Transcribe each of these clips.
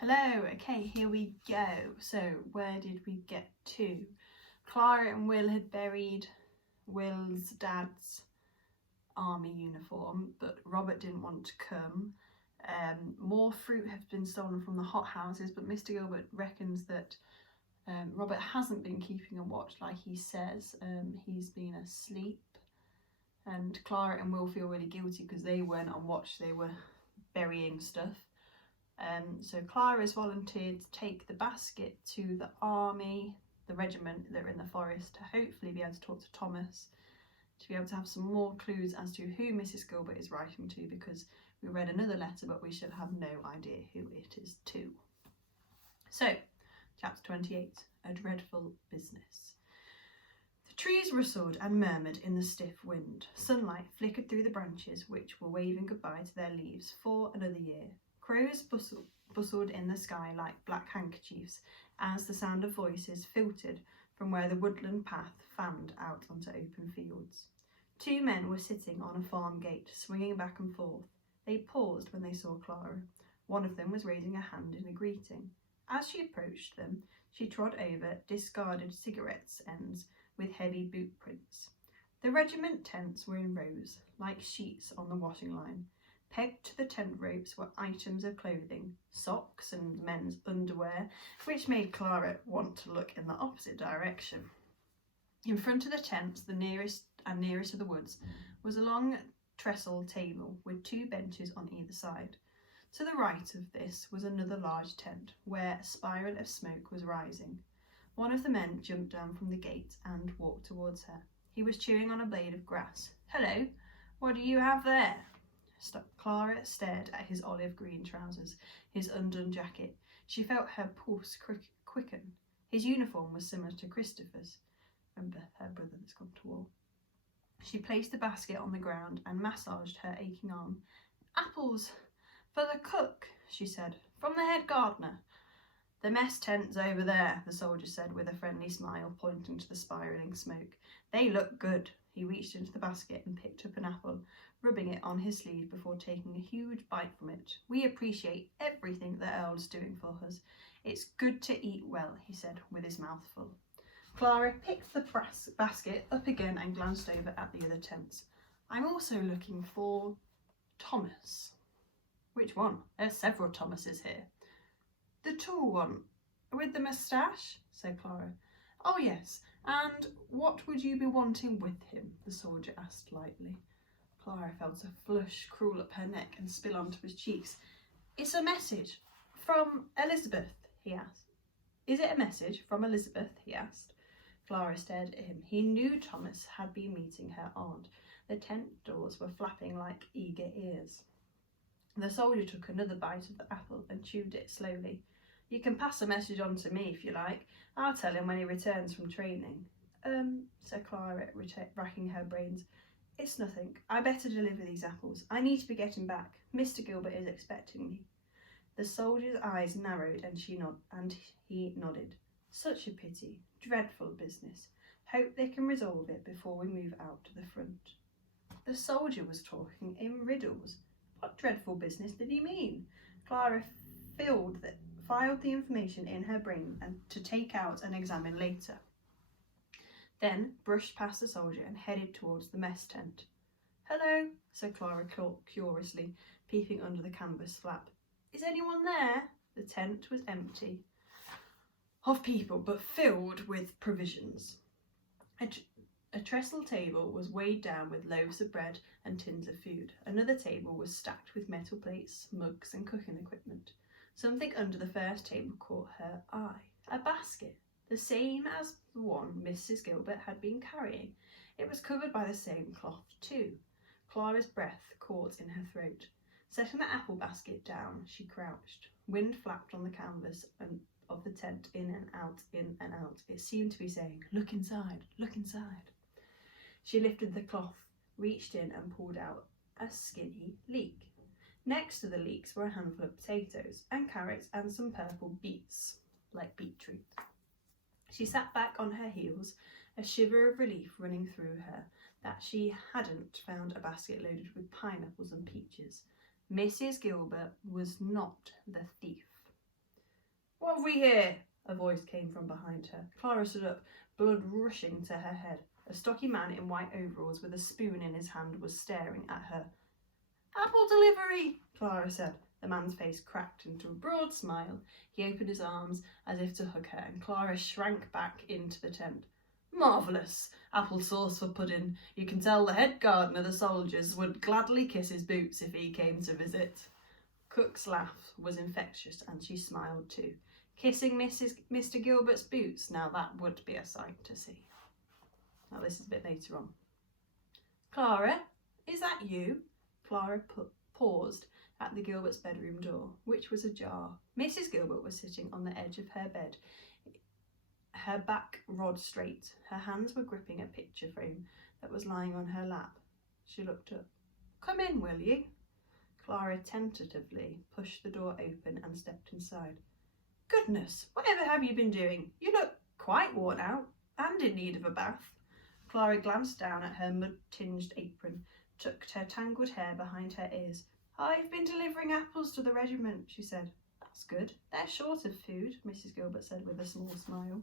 Hello, okay, here we go. So, where did we get to? Clara and Will had buried Will's dad's army uniform, but Robert didn't want to come. More fruit has been stolen from the hothouses, but Mr. Gilbert reckons that Robert hasn't been keeping a watch like he says. He's been asleep. And Clara and Will feel really guilty because they weren't on watch, they were burying stuff. So Clara's volunteered to take the basket to the army, the regiment that are in the forest, to hopefully be able to talk to Thomas, to be able to have some more clues as to who Mrs. Gilbert is writing to, because we read another letter but we should have no idea who it is to. So, chapter 28, A Dreadful Business. The trees rustled and murmured in the stiff wind. Sunlight flickered through the branches, which were waving goodbye to their leaves for another year. Crows bustled in the sky like black handkerchiefs as the sound of voices filtered from where the woodland path fanned out onto open fields. Two men were sitting on a farm gate, swinging back and forth. They paused when they saw Clara. One of them was raising a hand in a greeting. As she approached them, she trod over discarded cigarette ends with heavy boot prints. The regiment tents were in rows, like sheets on the washing line. Pegged to the tent ropes were items of clothing, socks and men's underwear, which made Clara want to look in the opposite direction. In front of the tents, the nearest to the woods, was a long trestle table with two benches on either side. To the right of this was another large tent, where a spiral of smoke was rising. One of the men jumped down from the gate and walked towards her. He was chewing on a blade of grass. "Hello, what do you have there?" Clara stared at his olive green trousers, his undone jacket. She felt her pulse quicken. His uniform was similar to Christopher's. Remember, her brother that's gone to war. She placed the basket on the ground and massaged her aching arm. "Apples for the cook," she said, "from the head gardener." "The mess tent's over there," the soldier said with a friendly smile, pointing to the spiralling smoke. "They look good." He reached into the basket and picked up an apple, rubbing it on his sleeve before taking a huge bite from it. "We appreciate everything the Earl's doing for us. It's good to eat well," he said with his mouth full. Clara picked the basket up again and glanced over at the other tents. "I'm also looking for Thomas." "Which one? There's several Thomases here." "The tall one, with the moustache," said Clara. "Oh yes, and what would you be wanting with him?" the soldier asked lightly. Clara felt a flush crawl up her neck and spill onto his cheeks. "It's a message from Elizabeth," he asked. "Is it a message from Elizabeth?" he asked. Clara stared at him. He knew Thomas had been meeting her aunt. The tent doors were flapping like eager ears. The soldier took another bite of the apple and chewed it slowly. "You can pass a message on to me if you like. I'll tell him when he returns from training." Said Clara, racking her brains. "It's nothing. I better deliver these apples. I need to be getting back. Mr. Gilbert is expecting me." The soldier's eyes narrowed and he nodded. "Such a pity. Dreadful business. Hope they can resolve it before we move out to the front." The soldier was talking in riddles. What dreadful business did he mean? Clara filed the information in her brain and to take out and examine later. Then brushed past the soldier and headed towards the mess tent. "Hello," said Clara curiously, peeping under the canvas flap. "Is anyone there?" The tent was empty of people, but filled with provisions. A trestle table was weighed down with loaves of bread and tins of food. Another table was stacked with metal plates, mugs and cooking equipment. Something under the first table caught her eye. A basket, the same as the one Mrs. Gilbert had been carrying. It was covered by the same cloth too. Clara's breath caught in her throat. Setting the apple basket down, she crouched. Wind flapped on the canvas of the tent, in and out, in and out. It seemed to be saying, "Look inside, look inside." She lifted the cloth, reached in and pulled out a skinny leek. Next to the leeks were a handful of potatoes and carrots and some purple beets, like beetroot. She sat back on her heels, a shiver of relief running through her that she hadn't found a basket loaded with pineapples and peaches. Mrs. Gilbert was not the thief. What have we here? A voice came from behind her. Clara stood up, blood rushing to her head. A stocky man in white overalls with a spoon in his hand was staring at her. Apple delivery, Clara said. The man's face cracked into a broad smile. He opened his arms as if to hug her, and Clara shrank back into the tent. Marvellous! Apple sauce for pudding. You can tell the head gardener the soldiers would gladly kiss his boots if he came to visit. Cook's laugh was infectious, and she smiled too. Kissing Mr. Gilbert's boots, now that would be a sight to see. Now this is a bit later on. Clara, is that you? Clara paused at the Gilberts' bedroom door, which was ajar. Mrs. Gilbert was sitting on the edge of her bed, her back rod straight. Her hands were gripping a picture frame that was lying on her lap. She looked up. Come in, will you? Clara tentatively pushed the door open and stepped inside. Goodness, whatever have you been doing? You look quite worn out and in need of a bath. Clara glanced down at her mud-tinged apron, tucked her tangled hair behind her ears. I've been delivering apples to the regiment, she said. That's good. They're short of food, Mrs. Gilbert said with a small smile.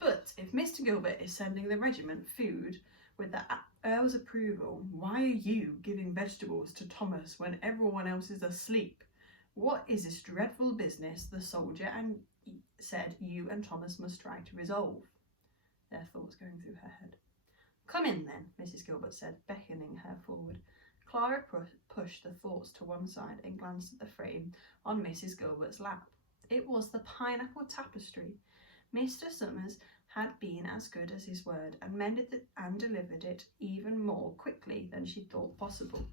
But if Mr. Gilbert is sending the regiment food with the Earl's approval, why are you giving vegetables to Thomas when everyone else is asleep? What is this dreadful business the soldier said you and Thomas must try to resolve? Their thoughts going through her head. Come in then, Mrs. Gilbert said, beckoning her forward. Clara pushed the thoughts to one side and glanced at the frame on Mrs. Gilbert's lap. It was the pineapple tapestry. Mr. Summers had been as good as his word and mended it and delivered it even more quickly than she thought possible.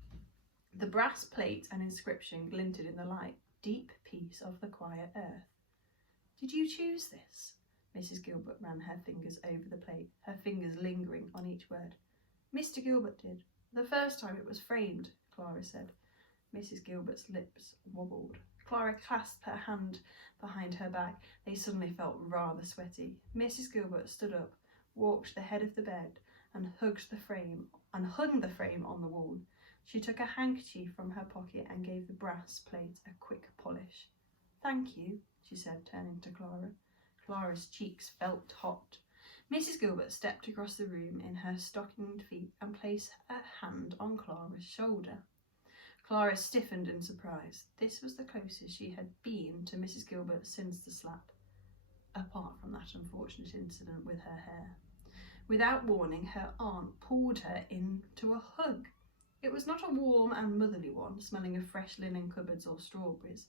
The brass plate and inscription glinted in the light. Deep peace of the quiet earth. Did you choose this? Mrs. Gilbert ran her fingers over the plate, her fingers lingering on each word. Mr. Gilbert did. The first time it was framed, Clara said. Mrs. Gilbert's lips wobbled. Clara clasped her hand behind her back. They suddenly felt rather sweaty. Mrs. Gilbert stood up, walked to the head of the bed, and hung the frame on the wall. She took a handkerchief from her pocket and gave the brass plate a quick polish. Thank you, she said, turning to Clara. Clara's cheeks felt hot. Mrs. Gilbert stepped across the room in her stockinged feet and placed a hand on Clara's shoulder. Clara stiffened in surprise. This was the closest she had been to Mrs. Gilbert since the slap, apart from that unfortunate incident with her hair. Without warning, her aunt pulled her into a hug. It was not a warm and motherly one, smelling of fresh linen cupboards or strawberries.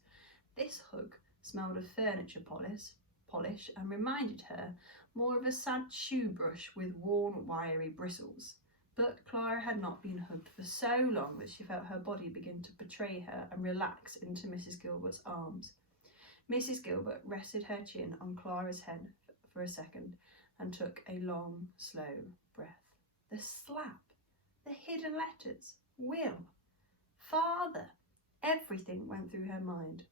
This hug smelled of furniture polish and reminded her more of a sad shoe brush with worn, wiry bristles. But Clara had not been hugged for so long that she felt her body begin to betray her and relax into Mrs. Gilbert's arms. Mrs. Gilbert rested her chin on Clara's head for a second and took a long, slow breath. The slap, the hidden letters, Will, father, everything went through her mind.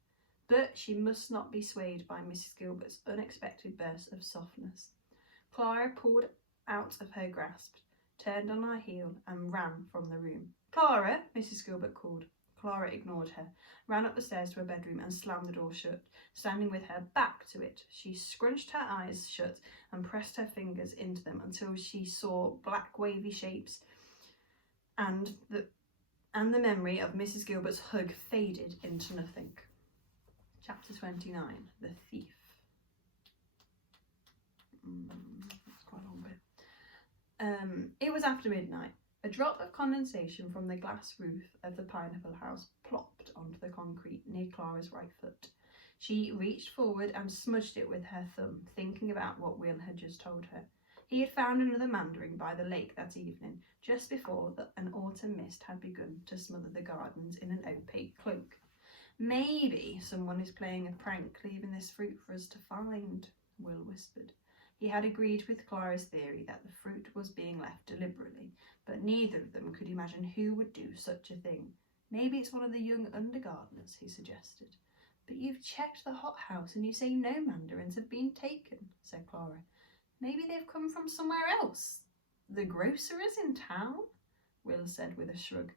But she must not be swayed by Mrs. Gilbert's unexpected burst of softness. Clara pulled out of her grasp, turned on her heel, and ran from the room. Clara, Mrs. Gilbert called. Clara ignored her, ran up the stairs to her bedroom and slammed the door shut. Standing with her back to it, she scrunched her eyes shut and pressed her fingers into them until she saw black wavy shapes, and the memory of Mrs. Gilbert's hug faded into nothing. Chapter 29, The Thief. That's quite a long bit. It was after midnight. A drop of condensation from the glass roof of the Pineapple House plopped onto the concrete near Clara's right foot. She reached forward and smudged it with her thumb, thinking about what Will had just told her. He had found another mandarin by the lake that evening, just before an autumn mist had begun to smother the gardens in an opaque cloak. Maybe someone is playing a prank, leaving this fruit for us to find, Will whispered. He had agreed with Clara's theory that the fruit was being left deliberately, but neither of them could imagine who would do such a thing. Maybe it's one of the young undergardeners, he suggested. But you've checked the hothouse and you say no mandarins have been taken, said Clara. Maybe they've come from somewhere else. The grocer is in town, Will said with a shrug.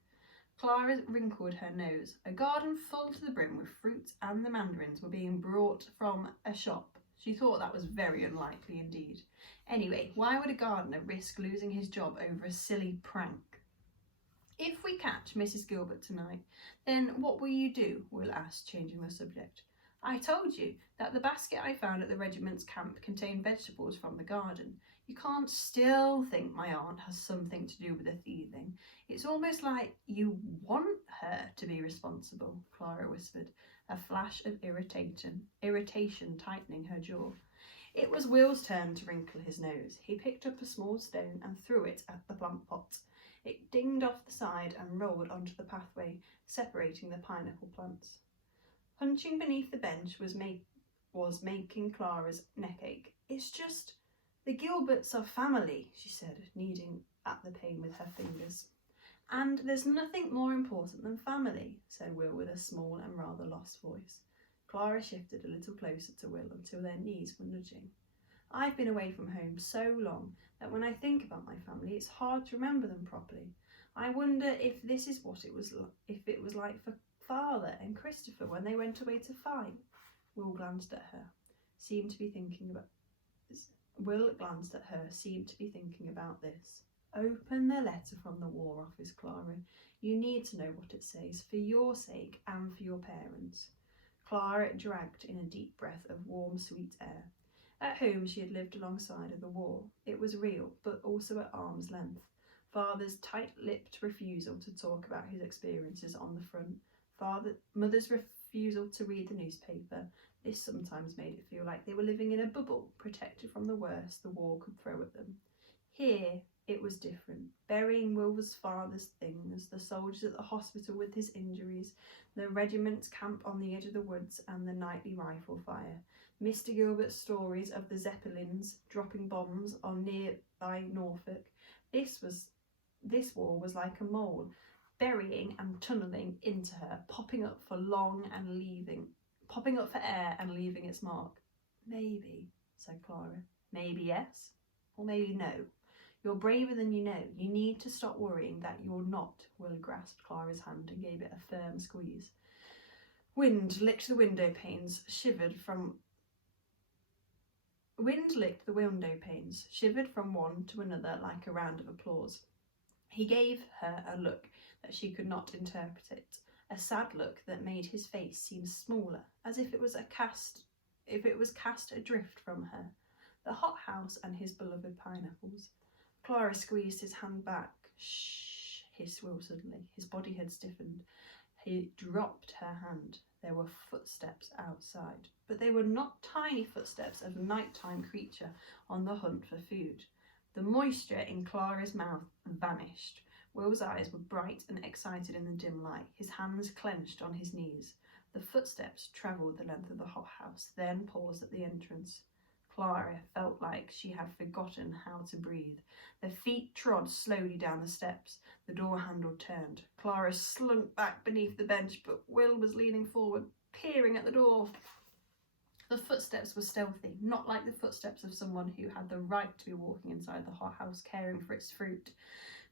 Clara wrinkled her nose. A garden full to the brim with fruits and the mandarins were being brought from a shop. She thought that was very unlikely indeed. Anyway, why would a gardener risk losing his job over a silly prank? If we catch Mrs. Gilbert tonight, then what will you do? Will asked, changing the subject. I told you that the basket I found at the regiment's camp contained vegetables from the garden. You can't still think my aunt has something to do with the thieving. It's almost like you want her to be responsible, Clara whispered, a flash of irritation tightening her jaw. It was Will's turn to wrinkle his nose. He picked up a small stone and threw it at the plant pot. It dinged off the side and rolled onto the pathway, separating the pineapple plants. Hunching beneath the bench was making Clara's neck ache. It's just, the Gilberts are family, she said, kneading at the pain with her fingers. And there's nothing more important than family, said Will with a small and rather lost voice. Clara shifted a little closer to Will until their knees were nudging. I've been away from home so long that when I think about my family, it's hard to remember them properly. I wonder if this is what it was like for Father and Christopher when they went away to fight. Will glanced at her, seemed to be thinking about this. Open the letter from the War Office, Clara. You need to know what it says, for your sake and for your parents. Clara dragged in a deep breath of warm, sweet air. At home she had lived alongside of the war. It was real, but also at arm's length. Father's tight-lipped refusal to talk about his experiences on the front. Mother's refusal to read the newspaper. This sometimes made it feel like they were living in a bubble, protected from the worst the war could throw at them. Here it was different. Burying Will's father's things, the soldiers at the hospital with his injuries, the regiment's camp on the edge of the woods, and the nightly rifle fire. Mr. Gilbert's stories of the Zeppelins dropping bombs on nearby Norfolk. This war was like a mole, burying and tunnelling into her, popping up for air and leaving its mark. Maybe, said Clara. Maybe yes, or maybe no. You're braver than you know. You need to stop worrying that you're not. Will grasped Clara's hand and gave it a firm squeeze. Wind licked the window panes, shivered from one to another like a round of applause. He gave her a look that she could not interpret, a sad look that made his face seem smaller, as if it was cast adrift from her. The hothouse and his beloved pineapples. Clara squeezed his hand back. Shh, hissed Will suddenly. His body had stiffened. He dropped her hand. There were footsteps outside, but they were not tiny footsteps of a nighttime creature on the hunt for food. The moisture in Clara's mouth vanished. Will's eyes were bright and excited in the dim light, his hands clenched on his knees. The footsteps travelled the length of the hothouse, then paused at the entrance. Clara felt like she had forgotten how to breathe. Their feet trod slowly down the steps. The door handle turned. Clara slunk back beneath the bench, but Will was leaning forward, peering at the door. The footsteps were stealthy, not like the footsteps of someone who had the right to be walking inside the hothouse, caring for its fruit.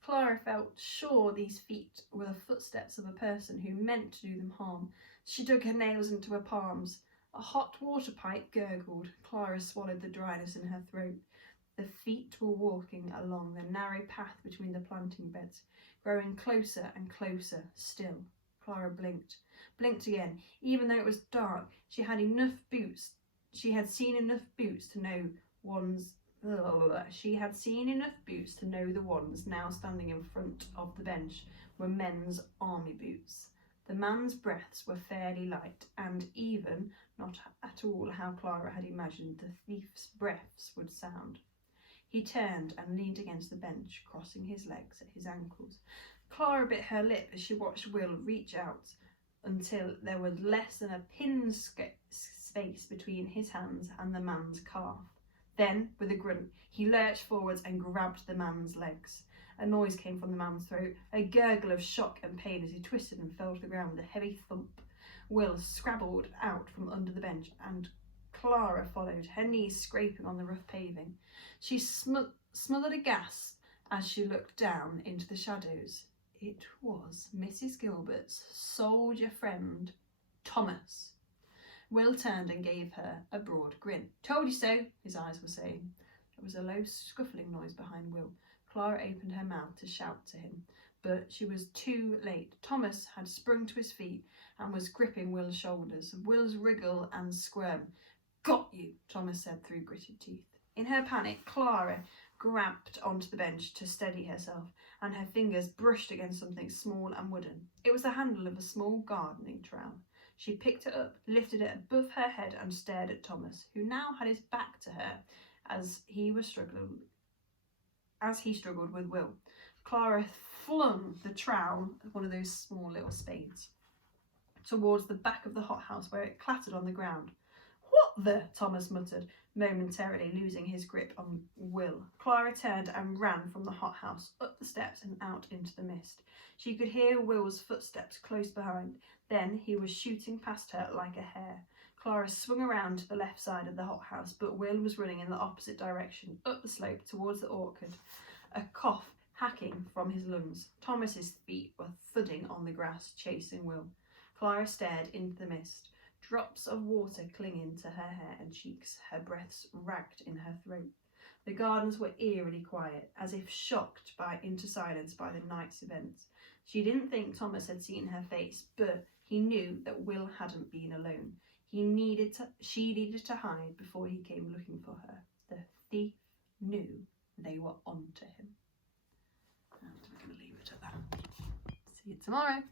Clara felt sure these feet were the footsteps of a person who meant to do them harm. She dug her nails into her palms. A hot water pipe gurgled. Clara swallowed the dryness in her throat. The feet were walking along the narrow path between the planting beds, growing closer and closer still. Clara blinked again. Even though it was dark, she had seen enough boots to know the ones now standing in front of the bench were men's army boots. The man's breaths were fairly light, and even not at all how Clara had imagined the thief's breaths would sound. He turned and leaned against the bench, crossing his legs at his ankles. Clara bit her lip as she watched Will reach out until there was less than a pin's space between his hands and the man's calf. Then, with a grunt, he lurched forwards and grabbed the man's legs. A noise came from the man's throat, a gurgle of shock and pain as he twisted and fell to the ground with a heavy thump. Will scrabbled out from under the bench, and Clara followed, her knees scraping on the rough paving. She smothered a gasp as she looked down into the shadows. it was Mrs. Gilbert's soldier friend, Thomas. Will turned and gave her a broad grin. "Told you so," his eyes were saying. There was a low scuffling noise behind Will. Clara opened her mouth to shout to him, but she was too late. Thomas had sprung to his feet and was gripping Will's shoulders. Will's wriggle and squirm. "Got you," Thomas said through gritted teeth. In her panic, Clara grabbed onto the bench to steady herself, and her fingers brushed against something small and wooden. It was the handle of a small gardening trowel. She picked it up, lifted it above her head, and stared at Thomas, who now had his back to her as he struggled with Will. Clara flung the trowel, one of those small little spades, towards the back of the hothouse, where it clattered on the ground. "What the?" Thomas muttered, momentarily losing his grip on Will. Clara turned and ran from the hothouse, up the steps and out into the mist. She could hear Will's footsteps close behind. Then he was shooting past her like a hare. Clara swung around to the left side of the hothouse, but Will was running in the opposite direction, up the slope towards the orchard, a cough hacking from his lungs. Thomas's feet were thudding on the grass, chasing Will. Clara stared into the mist, drops of water clinging to her hair and cheeks, her breaths ragged in her throat. The gardens were eerily quiet, as if shocked into silence by the night's events. She didn't think Thomas had seen her face, but he knew that Will hadn't been alone. She needed to hide before he came looking for her. The thief knew they were on to him. And we're going to leave it at that. See you tomorrow.